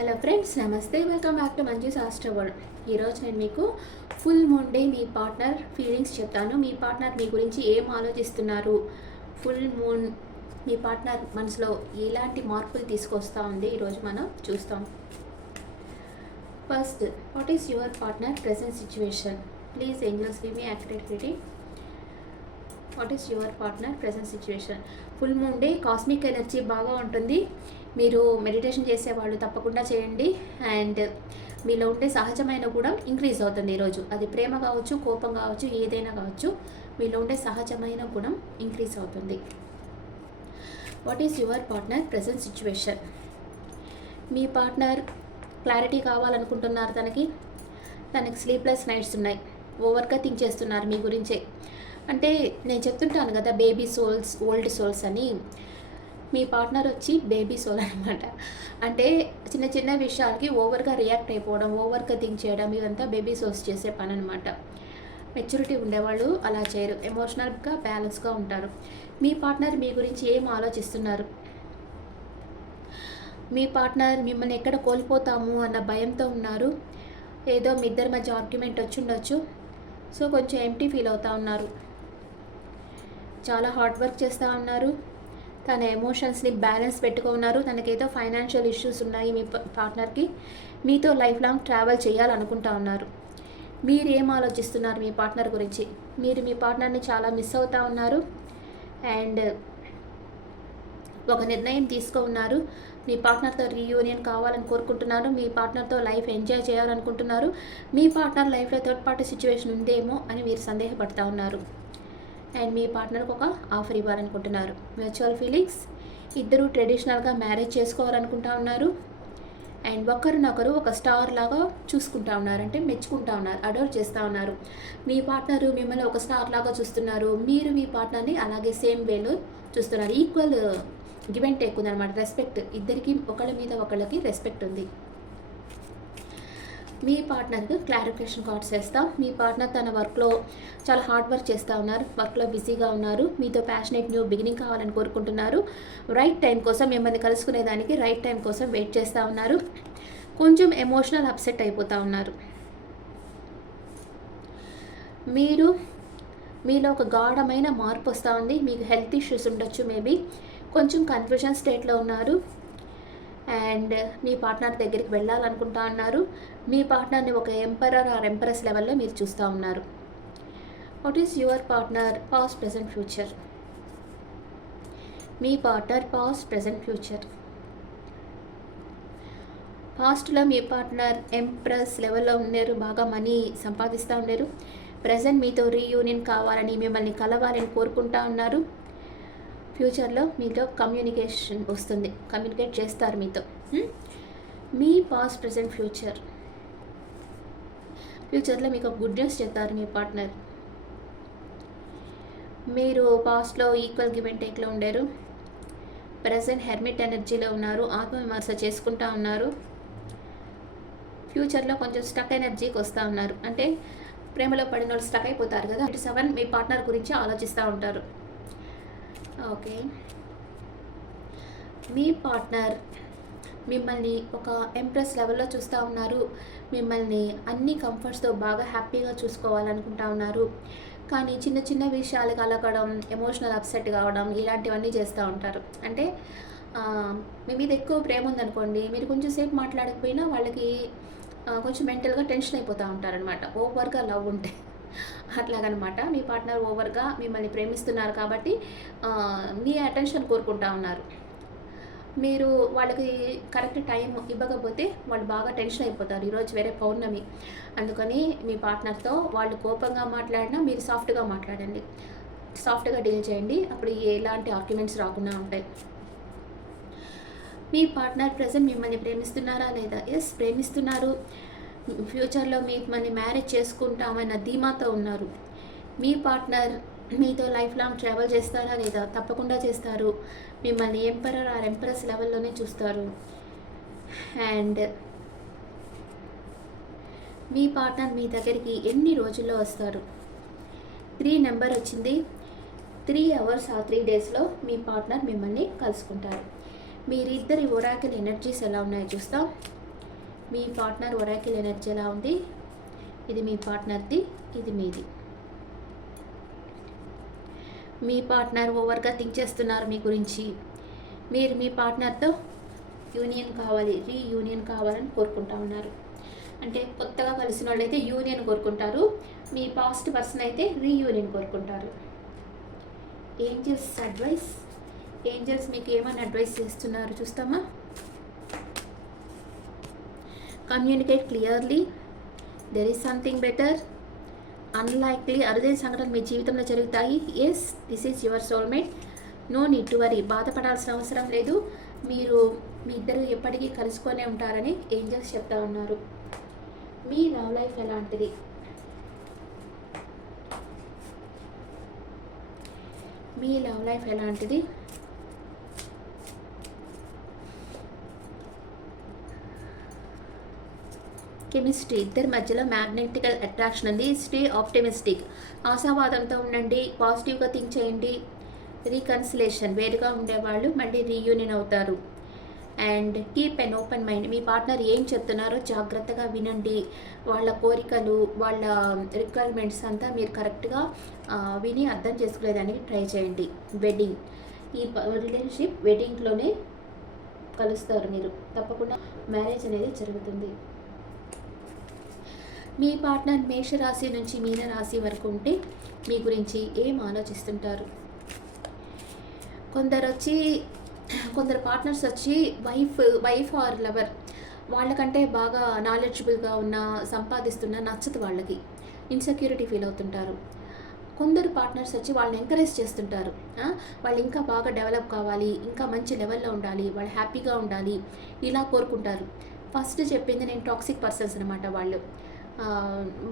Hello friends, నమస్తే. Welcome back to Manju's astro world. ఈరోజు నేను మీకు ఫుల్ మూన్ డే మీ పార్ట్నర్ ఫీలింగ్స్ చెప్తాను. మీ పార్ట్నర్ మీ గురించి ఏం ఆలోచిస్తున్నారు, ఫుల్ మూన్ మీ పార్ట్నర్ మనసులో ఎలాంటి మార్పులు తీసుకొస్తా ఉంది ఈరోజు మనం చూస్తాం. First, what is your partner present situation? Please angels give me accurate reading. What is your partner present situation? Full moon day cosmic energy బాగా ఉంటుంది. మీరు మెడిటేషన్ చేసేవాళ్ళు తప్పకుండా చేయండి. అండ్ మీలో ఉండే సహజమైన గుణం ఇంక్రీజ్ అవుతుంది ఈరోజు. అది ప్రేమ కావచ్చు, కోపం కావచ్చు, ఏదైనా కావచ్చు, మీలో ఉండే సహజమైన గుణం ఇంక్రీజ్ అవుతుంది. What is your partner present situation? మీ పార్ట్నర్ క్లారిటీ కావాలనుకుంటున్నారు. తనకి స్లీప్లెస్ నైట్స్ ఉన్నాయి. ఓవర్గా థింక్ చేస్తున్నారు మీ గురించే. అంటే నేను చెప్తుంటాను కదా, బేబీ సోల్స్, ఓల్డ్ సోల్స్ అని. మీ పార్ట్నర్ వచ్చి బేబీ సోల్ అనమాట. అంటే చిన్న చిన్న విషయాలకి ఓవర్గా రియాక్ట్ అయిపోవడం, ఓవర్గా థింక్ చేయడం, ఇదంతా బేబీ సోల్స్ చేసే పని అనమాట. మెచ్యూరిటీ ఉండేవాళ్ళు అలా చేయరు. ఎమోషనల్గా బ్యాలెన్స్గా ఉంటారు. మీ పార్ట్నర్ మీ గురించి ఏం ఆలోచిస్తున్నారు? మీ పార్ట్నర్ మిమ్మల్ని ఎక్కడ కోల్పోతాము అన్న భయంతో ఉన్నారు. ఏదో మీ ఇద్దరి మధ్య ఆర్గ్యుమెంట్ వచ్చి ఉండొచ్చు. సో కొంచెం ఎంప్టీ ఫీల్ అవుతూ ఉన్నారు. చాలా హార్డ్ వర్క్ చేస్తూ ఉన్నారు. తన ఎమోషన్స్ని బ్యాలెన్స్ పెట్టుకున్నారు. తనకేదో ఫైనాన్షియల్ ఇష్యూస్ ఉన్నాయి. మీ పార్ట్నర్కి మీతో లైఫ్ లాంగ్ ట్రావెల్ చేయాలనుకుంటా ఉన్నారు. మీరు ఏం ఆలోచిస్తున్నారు మీ పార్ట్నర్ గురించి? మీరు మీ పార్ట్నర్ని చాలా మిస్ అవుతూ ఉన్నారు. అండ్ ఒక నిర్ణయం తీసుకున్నారు. మీ పార్ట్నర్తో రీయూనియన్ కావాలని కోరుకుంటున్నారు. మీ పార్ట్నర్తో లైఫ్ ఎంజాయ్ చేయాలనుకుంటున్నారు. మీ పార్ట్నర్ లైఫ్లో థర్డ్ పార్టీ సిచ్యువేషన్ ఉందేమో అని మీరు సందేహపడతా ఉన్నారు. అండ్ మీ పార్ట్నర్కి ఒక ఆఫర్ ఇవ్వాలనుకుంటున్నారు. Mutual feelings. ఇద్దరు ట్రెడిషనల్గా మ్యారేజ్ చేసుకోవాలనుకుంటా ఉన్నారు. అండ్ ఒకరినొకరు ఒక స్టార్ లాగా చూసుకుంటా ఉన్నారు. అంటే మెచ్చుకుంటా ఉన్నారు, అడోర్ చేస్తూ ఉన్నారు. మీ పార్ట్నరు మిమ్మల్ని ఒక స్టార్ లాగా చూస్తున్నారు. మీరు మీ పార్ట్నర్ని అలాగే సేమ్ వేలో చూస్తున్నారు. ఈక్వల్ గివ్ అండ్ టేక్ ఉందన్నమాట. రెస్పెక్ట్, ఇద్దరికి ఒకళ్ళ మీద ఒకళ్ళకి రెస్పెక్ట్ ఉంది. మీ పార్ట్నర్కి క్లారిఫికేషన్ కార్డ్స్ వేస్తాం. మీ పార్ట్నర్ తన వర్క్లో చాలా హార్డ్ వర్క్ చేస్తూ ఉన్నారు. వర్క్లో బిజీగా ఉన్నారు. మీతో ప్యాషనేట్ న్యూ బిగినింగ్ కావాలని కోరుకుంటున్నారు. రైట్ టైం కోసం, మిమ్మల్ని కలుసుకునేదానికి రైట్ టైం కోసం వెయిట్ చేస్తూ ఉన్నారు. కొంచెం ఎమోషనల్ అప్సెట్ అయిపోతూ ఉన్నారు. మీలో ఒక గాఢమైన మార్పు వస్తూ ఉంది. మీకు హెల్త్ ఇష్యూస్ ఉండొచ్చు. మేబీ కొంచెం కన్ఫ్యూజన్ స్టేట్లో ఉన్నారు. అండ్ మీ పార్ట్నర్ దగ్గరికి వెళ్ళాలనుకుంటా ఉన్నారు. మీ పార్ట్నర్ని ఒక ఎంపరర్ ఆర్ ఎంప్రెస్ లెవెల్లో మీరు చూస్తూ ఉన్నారు. What is your partner past present future? Me partner past present future. పాస్ట్లో మీ పార్ట్నర్ ఎంప్రెస్ లెవెల్లో ఉన్నారు. బాగా మనీ సంపాదిస్తూ ఉన్నారు. ప్రజెంట్ మీతో రీయూనియన్ కావాలని, మిమ్మల్ని కలవాలని కోరుకుంటా ఉన్నారు. ఫ్యూచర్లో మీతో కమ్యూనికేషన్ వస్తుంది. కమ్యూనికేట్ చేస్తారు మీతో. మీ పాస్ట్ ప్రెజెంట్ ఫ్యూచర్లో మీకు ఒక గుడ్ న్యూస్ చెప్తారు మీ పార్ట్నర్. మీరు పాస్ట్లో ఈక్వల్ గివ్ అండ్ టేక్లో ఉండారు. ప్రజెంట్ హెర్మిట్ ఎనర్జీలో ఉన్నారు. ఆత్మవిమర్శ చేసుకుంటా ఉన్నారు. ఫ్యూచర్లో కొంచెం స్టక్ ఎనర్జీకి వస్తూ ఉన్నారు. అంటే ప్రేమలో పడిన వాళ్ళు స్టక్ అయిపోతారు కదా. 7 మీ పార్ట్నర్ గురించి ఆలోచిస్తూ ఉంటారు. ఓకే, మీ పార్ట్నర్ మిమ్మల్ని ఒక ఎంప్రెస్ లెవెల్లో చూస్తూ ఉన్నారు. మిమ్మల్ని అన్ని కంఫర్ట్స్తో బాగా హ్యాపీగా చూసుకోవాలనుకుంటా ఉన్నారు. కానీ చిన్న చిన్న విషయాలకు అలగడం, ఎమోషనల్ అప్సెట్ కావడం, ఇలాంటివన్నీ చేస్తూ ఉంటారు. అంటే మీ మీద ఎక్కువ ప్రేమ ఉందనుకోండి, మీరు కొంచెం సేపు మాట్లాడకపోయినా వాళ్ళకి కొంచెం మెంటల్గా టెన్షన్ అయిపోతూ ఉంటారనమాట. ఓవర్గా లవ్ ఉంటే అట్లాగనమాట. మీ పార్ట్నర్ ఓవర్గా మిమ్మల్ని ప్రేమిస్తున్నారు కాబట్టి మీ అటెన్షన్ కోరుకుంటా ఉన్నారు. మీరు వాళ్ళకి కరెక్ట్ టైం ఇవ్వకపోతే వాళ్ళు బాగా టెన్షన్ అయిపోతారు. ఈరోజు వేరే పౌర్ణమి, అందుకని మీ పార్ట్నర్తో వాళ్ళు కోపంగా మాట్లాడినా మీరు సాఫ్ట్గా మాట్లాడండి, సాఫ్ట్గా డీల్ చేయండి. అప్పుడు ఎలాంటి ఆర్గ్యుమెంట్స్ రాకుండా ఉంటాయి. మీ పార్ట్నర్ ప్రజెంట్ మిమ్మల్ని ప్రేమిస్తున్నారా లేదా? ఎస్, ప్రేమిస్తున్నారు. ఫ్యూచర్లో మిమ్మల్ని మ్యారేజ్ చేసుకుంటామన్న ధీమాతో ఉన్నారు. మీ పార్ట్నర్ మీతో లైఫ్ లాంగ్ ట్రావెల్ చేస్తారా లేదా? తప్పకుండా చేస్తారు. మిమ్మల్ని ఎంపరర్ ఆర్ ఎంప్రెస్ లెవెల్లోనే చూస్తారు. అండ్ మీ పార్ట్నర్ మీ దగ్గరికి ఎన్ని రోజుల్లో వస్తారు? 3 నెంబర్ వచ్చింది. 3 hours ఆ 3 daysలో మీ పార్ట్నర్ మిమ్మల్ని కలుసుకుంటారు. మీరిద్దరి ఒరాకిల్ ఎనర్జీస్ ఎలా ఉన్నాయో చూస్తాం. మీ పార్ట్నర్ ఒరాకిల్ ఎనర్జీ ఎలా ఉంది? ఇది మీ పార్ట్నర్ది, ఇది మీది. మీ పార్ట్నర్ ఓవర్గా థింక్ చేస్తున్నారు మీ గురించి. మీరు మీ పార్ట్నర్తో యూనియన్ కావాలి, రీయూనియన్ కావాలని కోరుకుంటా ఉన్నారు. అంటే కొత్తగా కలిసిన వాళ్ళు అయితే యూనియన్ కోరుకుంటారు, మీ పాస్ట్ పర్సన్ అయితే రీయూనియన్ కోరుకుంటారు. ఏంజల్స్ అడ్వైస్, ఏంజల్స్ మీకు ఏమైనా అడ్వైస్ చేస్తున్నారు చూస్తామా? Communicate clearly, there is something better, unlikely, అరుదైన సంఘటనలు మీ జీవితంలో జరుగుతాయి. Yes, this is your soulmate, no need to worry, బాధపడాల్సిన అవసరం లేదు. మీరు మీ ఇద్దరు ఎప్పటికీ కలుసుకొనే ఉంటారని ఏంజల్స్ చెప్తా ఉన్నారు. మీ లవ్ లైఫ్ ఎలాంటిది? మీ లవ్ లైఫ్ ఎలాంటిది? కెమిస్ట్రీ, ఇద్దరి మధ్యలో మ్యాగ్నెటికల్ అట్రాక్షన్ ఉంది. స్టే ఆప్టిమిస్టిక్, ఆశావాదంతో ఉండండి, పాజిటివ్గా థింక్ చేయండి. రీకన్సిలేషన్, వేరుగా ఉండేవాళ్ళు మళ్ళీ రీయూనియన్ అవుతారు. And keep an open mind, me partner ఏం చెప్తున్నారో జాగ్రత్తగా వినండి. వాళ్ళ కోరికలు, వాళ్ళ రిక్వైర్మెంట్స్ అంతా మీరు కరెక్ట్గా విని అర్థం చేసుకునేదానికి ట్రై చేయండి. వెడ్డింగ్, ఈ రిలేషన్షిప్ వెడ్డింగ్లోనే కలుస్తారు మీరు, తప్పకుండా మ్యారేజ్ అనేది జరుగుతుంది. మీ పార్ట్నర్ మేషరాశి నుంచి మీనరాశి వరకు ఉంటే మీ గురించి ఏం ఆలోచిస్తుంటారు? కొందరు పార్ట్నర్స్ వచ్చి వైఫ్ ఆర్ లవర్, వాళ్ళకంటే బాగా నాలెడ్జబుల్గా ఉన్న, సంపాదిస్తున్న నచ్చదు వాళ్ళకి, ఇన్సెక్యూరిటీ ఫీల్ అవుతుంటారు. కొందరు పార్ట్నర్స్ వచ్చి వాళ్ళని ఎంకరేజ్ చేస్తుంటారు, వాళ్ళు ఇంకా బాగా డెవలప్ కావాలి, ఇంకా మంచి లెవెల్లో ఉండాలి, వాళ్ళు హ్యాపీగా ఉండాలి, ఇలా కోరుకుంటారు. ఫస్ట్ చెప్పింది నేను టాక్సిక్ పర్సన్స్ అనమాట.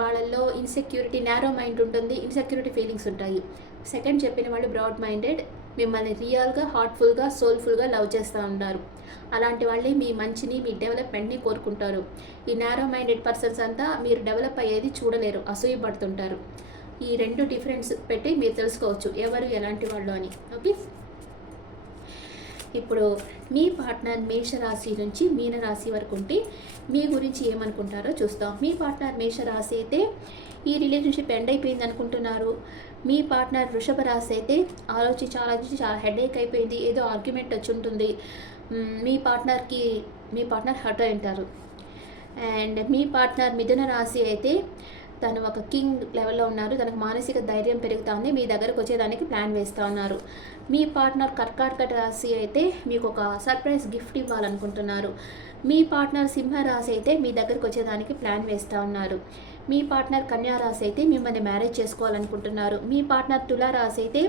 వాళ్ళల్లో ఇన్సెక్యూరిటీ, నారో మైండ్ ఉంటుంది, ఇన్సెక్యూరిటీ ఫీలింగ్స్ ఉంటాయి. సెకండ్ చెప్పిన వాళ్ళు బ్రాడ్ మైండెడ్, మిమ్మల్ని రియల్గా, హార్ట్ఫుల్గా, సోల్ఫుల్గా లవ్ చేస్తూ ఉంటారు. అలాంటి వాళ్ళే మీ మంచిని, మీ డెవలప్మెంట్ని కోరుకుంటారు. ఈ నారో మైండెడ్ పర్సన్స్ అంతా మీరు డెవలప్ అయ్యేది చూడలేరు, అసూయపడుతుంటారు. ఈ రెండు డిఫరెన్స్ పెట్టి మీరు తెలుసుకోవచ్చు ఎవరు ఎలాంటి వాళ్ళు అని. ఓకే, ఇప్పుడు మీ పార్ట్నర్ మేషరాశి నుంచి మీనరాశి వరకు ఉంటే మీ గురించి ఏమనుకుంటారో చూస్తాం. మీ పార్ట్నర్ మేషరాశి అయితే ఈ రిలేషన్షిప్ ఎండ్ అయిపోయింది అనుకుంటున్నారు. మీ పార్ట్నర్ వృషభ రాశి అయితే ఆలోచించి చాలా హెడేక్ అయిపోయింది, ఏదో ఆర్గ్యుమెంట్ వచ్చి ఉంటుంది, మీ పార్ట్నర్ హర్ట్ అయి ఉంటారు. అండ్ మీ పార్ట్నర్ మిథున రాశి అయితే తను ఒక కింగ్ లెవెల్లో ఉన్నారు, తనకు మానసిక ధైర్యం పెరుగుతుంది, మీ దగ్గరకు వచ్చేదానికి ప్లాన్ వేస్తూ ఉన్నారు. మీ పార్ట్నర్ కర్కాటక రాశి అయితే మీకు ఒక సర్ప్రైజ్ గిఫ్ట్ ఇవ్వాలనుకుంటున్నారు. మీ పార్ట్నర్ సింహ రాశి అయితే మీ దగ్గరకు వచ్చేదానికి ప్లాన్ వేస్తూ ఉన్నారు. మీ పార్ట్నర్ కన్యా రాశి అయితే మిమ్మల్ని మ్యారేజ్ చేసుకోవాలనుకుంటున్నారు. మీ పార్ట్నర్ తులా రాశి అయితే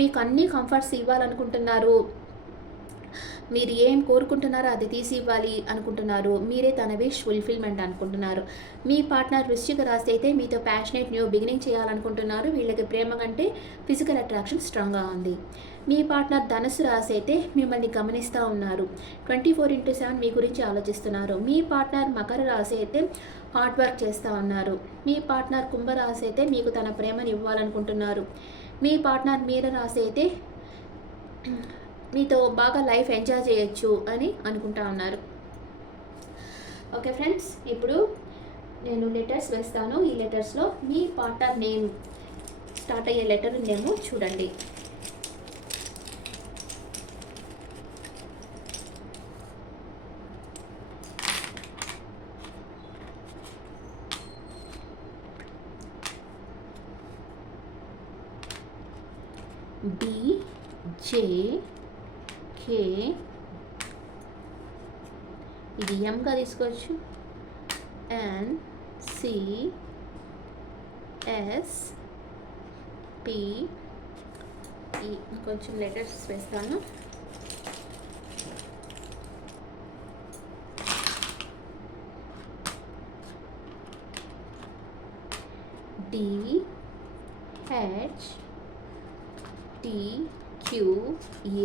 మీకు అన్ని కంఫర్ట్స్ ఇవ్వాలనుకుంటున్నారు, మీరు ఏం కోరుకుంటున్నారో అది తీసి ఇవ్వాలి అనుకుంటున్నారు, మీరే తన విష్ ఫుల్ఫిల్మెంట్ అనుకుంటున్నారు. మీ పార్ట్నర్ వృశ్చిక రాశి అయితే మీతో ప్యాషనేట్ న్యూ బిగినింగ్ చేయాలనుకుంటున్నారు, వీళ్ళకి ప్రేమ కంటే ఫిజికల్ అట్రాక్షన్ స్ట్రాంగ్గా ఉంది. మీ పార్ట్నర్ ధనుసు రాశి అయితే మిమ్మల్ని గమనిస్తూ ఉన్నారు, 24/7 మీ గురించి ఆలోచిస్తున్నారు. మీ పార్ట్నర్ మకర రాశి అయితే హార్డ్ వర్క్ చేస్తూ ఉన్నారు. మీ పార్ట్నర్ కుంభరాశి అయితే మీకు తన ప్రేమను ఇవ్వాలనుకుంటున్నారు. మీ పార్ట్నర్ మీన రాశి అయితే మీతో బాగా లైఫ్ ఎంజాయ్ చేయొచ్చు అని అనుకుంటా ఉన్నారు. ఓకే ఫ్రెండ్స్, ఇప్పుడు నేను లెటర్స్ వేస్తాను. ఈ లెటర్స్లో మీ పార్ట్నర్ నేమ్ స్టార్ట్ అయ్యే లెటర్ నేమో చూడండి. B, J, K, ఇది ఎంగా తీసుకోవచ్చు, N, C, S, P, E. కొంచెం లెటర్స్ వేస్తాను. D, H, T, Q,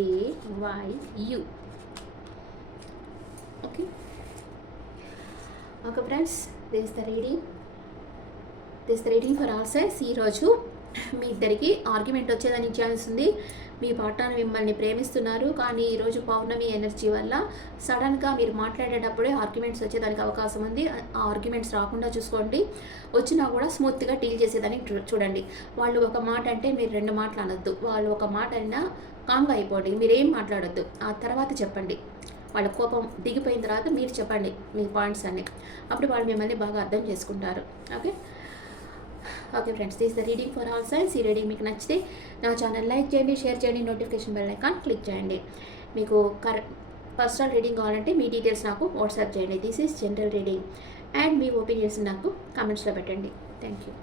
A, Y, U. Okay friends, this the reading for all sides. ఈరోజు మీ ఇద్దరికి ఆర్గ్యుమెంట్ వచ్చేదని ఛాన్స్ ఉంది. మీ పార్ట్నర్ మిమ్మల్ని ప్రేమిస్తున్నారు, కానీ ఈరోజు పౌర్ణమి ఎనర్జీ వల్ల సడన్గా మీరు మాట్లాడేటప్పుడే ఆర్గ్యుమెంట్స్ వచ్చేదానికి అవకాశం ఉంది. ఆ ఆర్గ్యుమెంట్స్ రాకుండా చూసుకోండి. వచ్చినా కూడా స్మూత్గా డీల్ చేసేదానికి చూడండి. వాళ్ళు ఒక మాట అంటే మీరు 2 మాటలు అనొద్దు. వాళ్ళు ఒక మాట అయినా కామ్గా అయిపోండి. మీరేం మాట్లాడొద్దు. ఆ తర్వాత చెప్పండి. వాళ్ళ కోపం దిగిపోయిన తర్వాత మీరు చెప్పండి మీ పాయింట్స్ అన్నీ. అప్పుడు వాళ్ళు మిమ్మల్ని బాగా అర్థం చేసుకుంటారు. Okay friends, this the reading for all science. ఈ రీడింగ్ మీకు నచ్చితే నా ఛానల్ లైక్ చేయండి, షేర్ చేయండి, నోటిఫికేషన్ బెల్ ఐకాన్ క్లిక్ చేయండి. మీకు పర్సనల్ రీడింగ్ కావాలంటే మీ డీటెయిల్స్ నాకు వాట్సాప్ చేయండి. This is general reading. And me opinions నాకు కామెంట్స్లో పెట్టండి. Thank you.